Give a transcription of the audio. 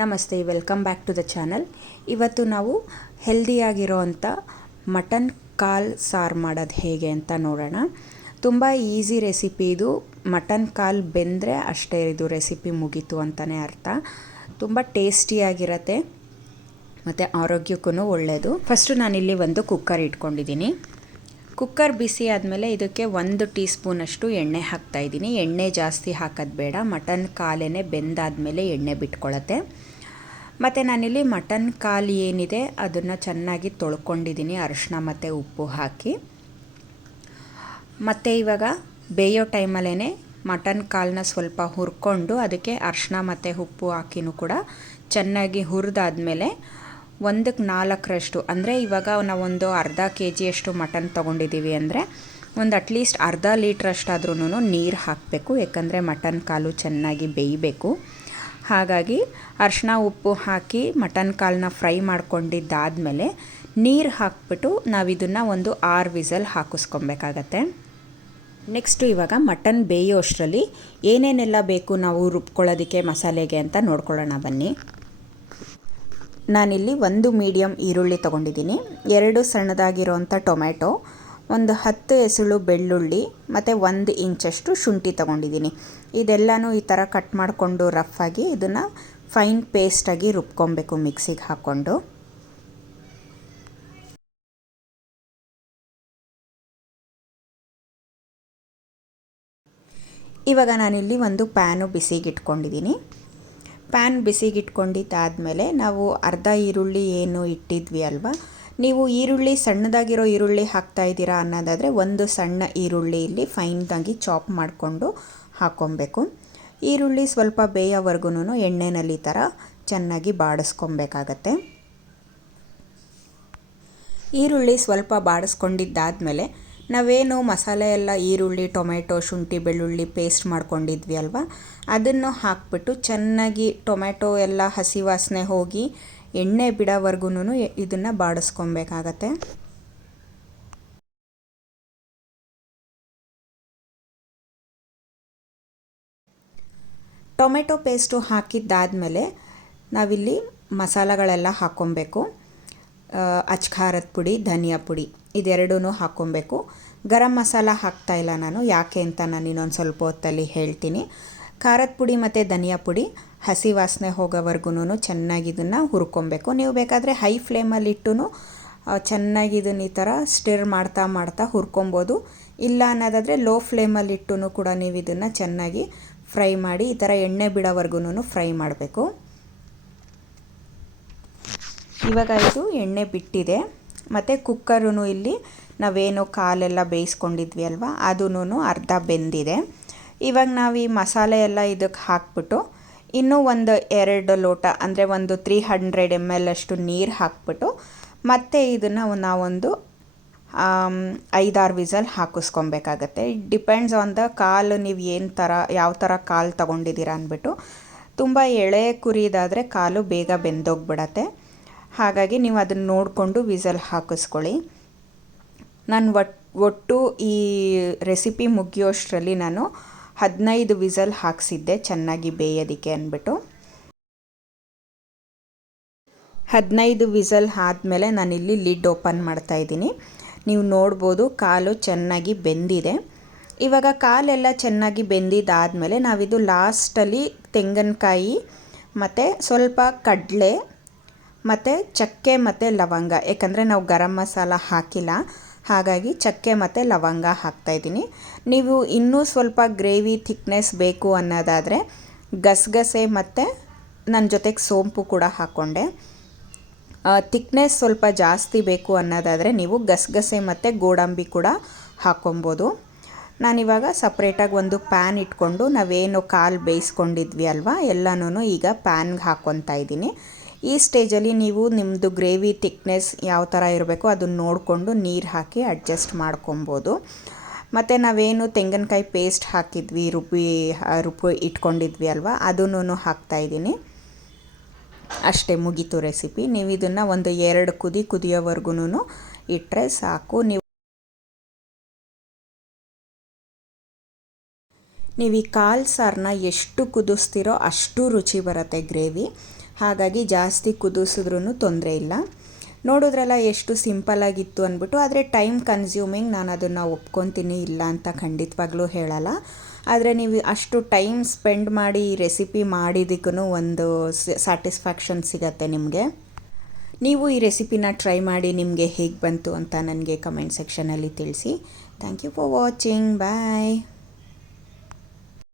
ನಮಸ್ತೆ, welcome back to the channel. ಇವತ್ತು ನಾವು ಹೆಲ್ದಿಯಾಗಿರೋವಂಥ ಮಟನ್ ಕಾಲ್ ಸಾರು ಮಾಡೋದು ಹೇಗೆ ಅಂತ ನೋಡೋಣ. ತುಂಬ ಈಸಿ ರೆಸಿಪಿ ಇದು. ಮಟನ್ ಕಾಲ್ ಬೆಂದರೆ ಅಷ್ಟೇ, ಇದು ರೆಸಿಪಿ ಮುಗೀತು ಅಂತಲೇ ಅರ್ಥ. ತುಂಬ ಟೇಸ್ಟಿಯಾಗಿರುತ್ತೆ ಮತ್ತು ಆರೋಗ್ಯಕ್ಕೂ ಒಳ್ಳೆಯದು. ಫಸ್ಟು ನಾನಿಲ್ಲಿ ಒಂದು ಕುಕ್ಕರ್ ಇಟ್ಕೊಂಡಿದ್ದೀನಿ. ಕುಕ್ಕರ್ ಬಿಸಿ ಆದಮೇಲೆ ಇದಕ್ಕೆ 1 ಟೀ ಸ್ಪೂನಷ್ಟು ಎಣ್ಣೆ ಹಾಕ್ತಾಯಿದ್ದೀನಿ. ಎಣ್ಣೆ ಜಾಸ್ತಿ ಹಾಕೋದು ಬೇಡ, ಮಟನ್ ಕಾಲೇ ಬೆಂದಾದಮೇಲೆ ಎಣ್ಣೆ ಬಿಟ್ಕೊಳ್ಳುತ್ತೆ. ಮತ್ತು ನಾನಿಲ್ಲಿ ಮಟನ್ ಕಾಲು ಏನಿದೆ ಅದನ್ನು ಚೆನ್ನಾಗಿ ತೊಳ್ಕೊಂಡಿದ್ದೀನಿ ಅರಿಶಿನ ಮತ್ತು ಉಪ್ಪು ಹಾಕಿ. ಮತ್ತು ಇವಾಗ ಬೇಯೋ ಟೈಮಲ್ಲೇ ಮಟನ್ ಕಾಲನ್ನ ಸ್ವಲ್ಪ ಹುರ್ಕೊಂಡು ಅದಕ್ಕೆ ಅರಿಶಿನ ಮತ್ತು ಉಪ್ಪು ಹಾಕಿನೂ ಕೂಡ ಚೆನ್ನಾಗಿ ಹುರಿದಾದ್ಮೇಲೆ 1/4 ಅಂದರೆ ಇವಾಗ ನಾವೊಂದು ಅರ್ಧ KGಯಷ್ಟು ಮಟನ್ ತೊಗೊಂಡಿದ್ದೀವಿ ಅಂದರೆ ಒಂದು ಅಟ್ಲೀಸ್ಟ್ ಅರ್ಧ ಲೀಟ್ರಷ್ಟಾದ್ರೂ ನೀರು ಹಾಕಬೇಕು. ಯಾಕಂದರೆ ಮಟನ್ ಕಾಲು ಚೆನ್ನಾಗಿ ಬೇಯಬೇಕು. ಹಾಗಾಗಿ ಅರಿಶಿನ ಉಪ್ಪು ಹಾಕಿ ಮಟನ್ ಕಾಲನ್ನ ಫ್ರೈ ಮಾಡ್ಕೊಂಡಿದ್ದಾದಮೇಲೆ ನೀರು ಹಾಕ್ಬಿಟ್ಟು ನಾವಿದನ್ನು ಒಂದು 6 ವಿಸಲ್ ಹಾಕಿಸ್ಕೊಬೇಕಾಗತ್ತೆ. ನೆಕ್ಸ್ಟು ಇವಾಗ ಮಟನ್ ಬೇಯೋ ಅಷ್ಟರಲ್ಲಿ ಏನೇನೆಲ್ಲ ಬೇಕು ನಾವು ರುಬ್ಕೊಳ್ಳೋದಕ್ಕೆ ಮಸಾಲೆಗೆ ಅಂತ ನೋಡ್ಕೊಳ್ಳೋಣ ಬನ್ನಿ. ನಾನಿಲ್ಲಿ 1 ಮೀಡಿಯಮ್ ಈರುಳ್ಳಿ ತೊಗೊಂಡಿದ್ದೀನಿ, 2 ಸಣ್ಣದಾಗಿರೋವಂಥ ಟೊಮೆಟೊ, ಒಂದು 10 ಎಸಳು ಬೆಳ್ಳುಳ್ಳಿ ಮತ್ತು 1 ಇಂಚಷ್ಟು ಶುಂಠಿ ತೊಗೊಂಡಿದ್ದೀನಿ. ಇದೆಲ್ಲನೂ ಈ ಥರ ಕಟ್ ಮಾಡಿಕೊಂಡು ರಫಾಗಿ ಇದನ್ನು ಫೈನ್ ಪೇಸ್ಟಾಗಿ ರುಬ್ಕೊಬೇಕು ಮಿಕ್ಸಿಗೆ ಹಾಕ್ಕೊಂಡು. ಇವಾಗ ನಾನಿಲ್ಲಿ ಒಂದು ಪ್ಯಾನು ಬಿಸಿಗಿಟ್ಕೊಂಡಿದ್ದೀನಿ. ಪ್ಯಾನ್ ಬಿಸಿಗಿಟ್ಕೊಂಡಿದ್ದಾದಮೇಲೆ ನಾವು ಅರ್ಧ ಈರುಳ್ಳಿ ಏನು ಇಟ್ಟಿದ್ವಿ ಅಲ್ವಾ, ನೀವು ಈರುಳ್ಳಿ ಸಣ್ಣದಾಗಿರೋ ಈರುಳ್ಳಿ ಹಾಕ್ತಾಯಿದ್ದೀರಾ ಅನ್ನೋದಾದರೆ ಒಂದು ಸಣ್ಣ ಈರುಳ್ಳಿ ಇಲ್ಲಿ ಫೈನಾಗಿ ಚಾಪ್ ಮಾಡಿಕೊಂಡು ಹಾಕ್ಕೊಬೇಕು. ಈರುಳ್ಳಿ ಸ್ವಲ್ಪ ಬೇಯೋವರೆಗೂ ಎಣ್ಣೆಯಲ್ಲಿ ಈ ಥರ ಚೆನ್ನಾಗಿ ಬಾಡಿಸ್ಕೊಬೇಕಾಗತ್ತೆ. ಈರುಳ್ಳಿ ಸ್ವಲ್ಪ ಬಾಡಿಸ್ಕೊಂಡಿದ್ದಾದಮೇಲೆ ನಾವೇನು ಮಸಾಲೆ ಎಲ್ಲ ಈರುಳ್ಳಿ, ಟೊಮೆಟೊ, ಶುಂಠಿ, ಬೆಳ್ಳುಳ್ಳಿ ಪೇಸ್ಟ್ ಮಾಡ್ಕೊಂಡಿದ್ವಿ ಅಲ್ವಾ, ಅದನ್ನು ಹಾಕ್ಬಿಟ್ಟು ಚೆನ್ನಾಗಿ ಟೊಮೆಟೊ ಎಲ್ಲ ಹಸಿ ವಾಸನೆ ಹೋಗಿ ಎಣ್ಣೆ ಬಿಡೋವರೆಗೂ ಇದನ್ನು ಬಾಡಿಸ್ಕೊಬೇಕಾಗತ್ತೆ. ಟೊಮೆಟೊ ಪೇಸ್ಟು ಹಾಕಿದ್ದಾದಮೇಲೆ ನಾವಿಲ್ಲಿ ಮಸಾಲೆಗಳೆಲ್ಲ ಹಾಕ್ಕೊಬೇಕು. ಅಚ್ಕಾರದ ಪುಡಿ, ಧನಿಯಾ ಪುಡಿ ಇದೆರಡೂ ಹಾಕ್ಕೊಬೇಕು. ಗರಂ ಮಸಾಲ ಹಾಕ್ತಾಯಿಲ್ಲ ನಾನು, ಯಾಕೆ ಅಂತ ನಾನು ಇನ್ನೊಂದು ಸ್ವಲ್ಪ ಹೊತ್ತಲ್ಲಿ ಹೇಳ್ತೀನಿ. ಖಾರದ ಪುಡಿ ಮತ್ತು ಧನಿಯಾ ಪುಡಿ ಹಸಿ ವಾಸನೆ ಹೋಗೋವರೆಗೂ ಚೆನ್ನಾಗಿ ಇದನ್ನು ಹುರ್ಕೊಬೇಕು. ನೀವು ಬೇಕಾದರೆ ಹೈ ಫ್ಲೇಮಲ್ಲಿ ಇಟ್ಟು ಚೆನ್ನಾಗಿ ಇದನ್ನು ಈ ಥರ ಸ್ಟಿರ್ ಮಾಡ್ತಾ ಹುರ್ಕೊಬೋದು. ಇಲ್ಲ ಅನ್ನೋದಾದರೆ ಲೋ ಫ್ಲೇಮಲ್ಲಿ ಇಟ್ಟು ಕೂಡ ನೀವು ಇದನ್ನು ಚೆನ್ನಾಗಿ ಫ್ರೈ ಮಾಡಿ ಈ ಥರ ಎಣ್ಣೆ ಬಿಡೋವರೆಗೂ ಫ್ರೈ ಮಾಡಬೇಕು. ಇವಾಗ ಇದು ಎಣ್ಣೆ ಬಿಟ್ಟಿದೆ. ಮತ್ತು ಕುಕ್ಕರೂ ಇಲ್ಲಿ ನಾವೇನು ಕಾಲೆಲ್ಲ ಬೇಯಿಸ್ಕೊಂಡಿದ್ವಿ ಅಲ್ವಾ, ಅದೂ ಅರ್ಧ ಬೆಂದಿದೆ. ಇವಾಗ ನಾವು ಈ ಮಸಾಲೆ ಎಲ್ಲ ಇದಕ್ಕೆ ಹಾಕ್ಬಿಟ್ಟು ಇನ್ನೂ ಒಂದು 2 ಲೋಟ ಅಂದರೆ ಒಂದು 300 ml ಅಷ್ಟು ನೀರು ಹಾಕ್ಬಿಟ್ಟು ಮತ್ತೆ ಇದನ್ನು ನಾವೊಂದು 5-6 ವಿಸಲ್ ಹಾಕಿಸ್ಕೊಬೇಕಾಗತ್ತೆ. ಇಟ್ ಡಿಪೆಂಡ್ಸ್ ಆನ್ ದ ಕಾಲು, ನೀವು ಯಾವ ಥರ ಕಾಲು ತೊಗೊಂಡಿದ್ದೀರಾ ಅಂದ್ಬಿಟ್ಟು. ತುಂಬ ಎಳೆ ಕುರಿದಾದರೆ ಕಾಲು ಬೇಗ ಬೆಂದೋಗ್ಬಿಡತ್ತೆ. ಹಾಗಾಗಿ ನೀವು ಅದನ್ನು ನೋಡಿಕೊಂಡು ವಿಸಲ್ ಹಾಕಿಸ್ಕೊಳ್ಳಿ. ನಾನು ಒಟ್ಟು ಈ ರೆಸಿಪಿ ಮುಗಿಯೋಷ್ಟರಲ್ಲಿ ನಾನು 15 ವಿಸಲ್ ಹಾಕಿಸಿದ್ದೆ ಚೆನ್ನಾಗಿ ಬೇಯೋದಕ್ಕೆ ಅಂದ್ಬಿಟ್ಟು. 15 ವಿಸಲ್ ಆದಮೇಲೆ ನಾನಿಲ್ಲಿ ಲಿಡ್ ಓಪನ್ ಮಾಡ್ತಾಯಿದ್ದೀನಿ. ನೀವು ನೋಡ್ಬೋದು ಕಾಲು ಚೆನ್ನಾಗಿ ಬೆಂದಿದೆ. ಇವಾಗ ಕಾಲೆಲ್ಲ ಚೆನ್ನಾಗಿ ಬೆಂದಿದ್ದಾದಮೇಲೆ ನಾವಿದು ಲಾಸ್ಟಲ್ಲಿ ತೆಂಗಿನಕಾಯಿ ಮತ್ತು ಸ್ವಲ್ಪ ಕಡಲೆ ಮತ್ತು ಚಕ್ಕೆ ಮತ್ತು ಲವಂಗ, ಯಾಕಂದರೆ ನಾವು ಗರಂ ಮಸಾಲ ಹಾಕಿಲ್ಲ, ಹಾಗಾಗಿ ಚಕ್ಕೆ ಮತ್ತು ಲವಂಗ ಹಾಕ್ತಾಯಿದ್ದೀನಿ. ನೀವು ಇನ್ನೂ ಸ್ವಲ್ಪ ಗ್ರೇವಿ ಥಿಕ್ನೆಸ್ ಬೇಕು ಅನ್ನೋದಾದರೆ ಗಸಗಸೆ ಮತ್ತು ನನ್ನ ಜೊತೆಗೆ ಸೋಂಪು ಕೂಡ ಹಾಕ್ಕೊಂಡೆ. ಥಿಕ್ನೆಸ್ ಸ್ವಲ್ಪ ಜಾಸ್ತಿ ಬೇಕು ಅನ್ನೋದಾದರೆ ನೀವು ಗಸಗಸೆ ಮತ್ತು ಗೋಡಂಬಿ ಕೂಡ ಹಾಕ್ಕೊಬೋದು. ನಾನಿವಾಗ ಸಪ್ರೇಟಾಗಿ ಒಂದು ಪ್ಯಾನ್ ಇಟ್ಕೊಂಡು ನಾವೇನು ಕಾಲು ಬೇಯಿಸ್ಕೊಂಡಿದ್ವಿ ಅಲ್ವಾ ಎಲ್ಲನೂ ಈಗ ಪ್ಯಾನ್ಗೆ ಹಾಕ್ಕೊತಾ ಇದ್ದೀನಿ. ಈ ಸ್ಟೇಜಲ್ಲಿ ನೀವು ನಿಮ್ಮದು ಗ್ರೇವಿ ಥಿಕ್ನೆಸ್ ಯಾವ ಥರ ಇರಬೇಕು ಅದನ್ನು ನೋಡಿಕೊಂಡು ನೀರು ಹಾಕಿ ಅಡ್ಜಸ್ಟ್ ಮಾಡ್ಕೊಬೋದು. ಮತ್ತು ನಾವೇನು ತೆಂಗಿನಕಾಯಿ ಪೇಸ್ಟ್ ಹಾಕಿದ್ವಿ, ರುಬ್ಬಿ ಇಟ್ಕೊಂಡಿದ್ವಿ ಅಲ್ವಾ, ಅದನ್ನು ಹಾಕ್ತಾಯಿದ್ದೀನಿ. ಅಷ್ಟೇ, ಮುಗೀತು ರೆಸಿಪಿ. ನೀವು ಇದನ್ನು ಒಂದು 2 ಕುದಿಯೋವರೆಗೂ ಇಟ್ಟರೆ ಸಾಕು. ನೀವು ಈ ಕಾಲು ಸಾರನ್ನ ಎಷ್ಟು ಕುದಿಸ್ತೀರೋ ಅಷ್ಟು ರುಚಿ ಬರುತ್ತೆ ಗ್ರೇವಿ. ಹಾಗಾಗಿ ಜಾಸ್ತಿ ಕುದಿಸಿದ್ರೂ ತೊಂದರೆ ಇಲ್ಲ. ನೋಡಿದ್ರಲ್ಲ ಎಷ್ಟು ಸಿಂಪಲ್ಲಾಗಿತ್ತು ಅಂದ್ಬಿಟ್ಟು. ಆದರೆ ಟೈಮ್ ಕನ್ಸ್ಯೂಮಿಂಗ್, ನಾನು ಅದನ್ನು ಒಪ್ಕೊತೀನಿ, ಇಲ್ಲ ಅಂತ ಖಂಡಿತವಾಗ್ಲೂ ಹೇಳಲ್ಲ. ಆದರೆ ನೀವು ಅಷ್ಟು ಟೈಮ್ ಸ್ಪೆಂಡ್ ಮಾಡಿ ಈ ರೆಸಿಪಿ ಮಾಡಿದ್ದಕ್ಕೂ ಒಂದು ಸ್ಯಾಟಿಸ್ಫ್ಯಾಕ್ಷನ್ ಸಿಗತ್ತೆ ನಿಮಗೆ. ನೀವು ಈ ರೆಸಿಪಿನ ಟ್ರೈ ಮಾಡಿ ನಿಮಗೆ ಹೇಗೆ ಬಂತು ಅಂತ ನನಗೆ ಕಮೆಂಟ್ ಸೆಕ್ಷನಲ್ಲಿ ತಿಳಿಸಿ. Thank you for watching. Bye.